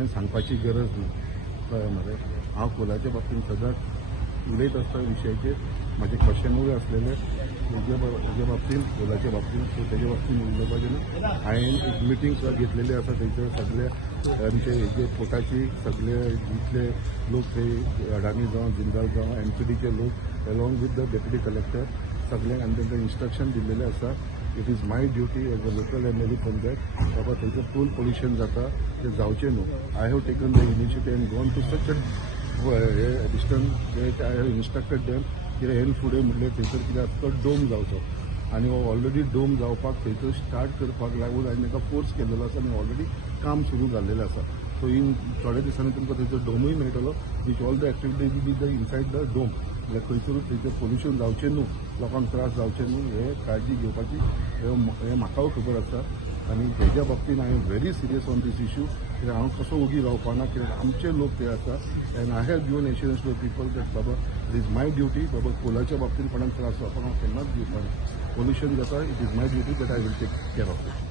हांवें सांगपाची गरज ना कळ्ळें मरे. हांव पुलाच्या बाबतींत सदांच उलयत आसता विशयाचेर. म्हाजे क्वेश्चनूय आसलेले हेजे बाबतींत पुलाच्या बाबतींत, सो तेजे बाबतींत उलोवपाचें ना. हांवें एक मिटींग सुद्दां घेतलेली आसा थंयसर सगळे आमचे हेजे पोर्टाची सगळे जितले लोक थंय अडानी जावं जिंदाल जावं एमसीडीचे लोक along with the deputy collector सगळ्यांक आनी तांकां इंस्ट्रक्शन दिल्लेलें आसा. It is my duty as a local MLA from that बाबा थंयसर पूल पोल्युशन जाता तें जावचें न्हू. I have taken the initiative and gone to such a distance I have instructed them कित्याक हें फुडें म्हणलें थंयसर कितें आसा तो डोम जावचो आनी हो ऑलरेडी डोम जावपाक थंयसर स्टार्ट करपाक लागून हांवें ताका फोर्स केल्लो आसा आनी ऑलरेडी काम सुरू जाल्लेलें आसा. सो इन थोड्या दिसांनी तुमकां थंयसर डोमूय मेळटलो which all the activities will be the inside the dome. म्हळ्यार खंयसरूच थंयसर पोल्युशन जावचें न्हू, लोकांक त्रास जावचे न्हू हे काळजी घेवपाची हें म्हाकाय खबर आसा. आनी हेज्या बाबतींत हांवें very serious on this issue कित्याक हांव कसो उगी रावपाना कित्याक आमचे लोक ते आसा and I have given assurance to people that बाबा इट इज माय ड्युटी बाबा पुलाच्या बाबतींत कोणाक त्रास जावपाक हांव केन्नाच दिवपाना. पोल्युशन जाता it is my duty that I will take care of it.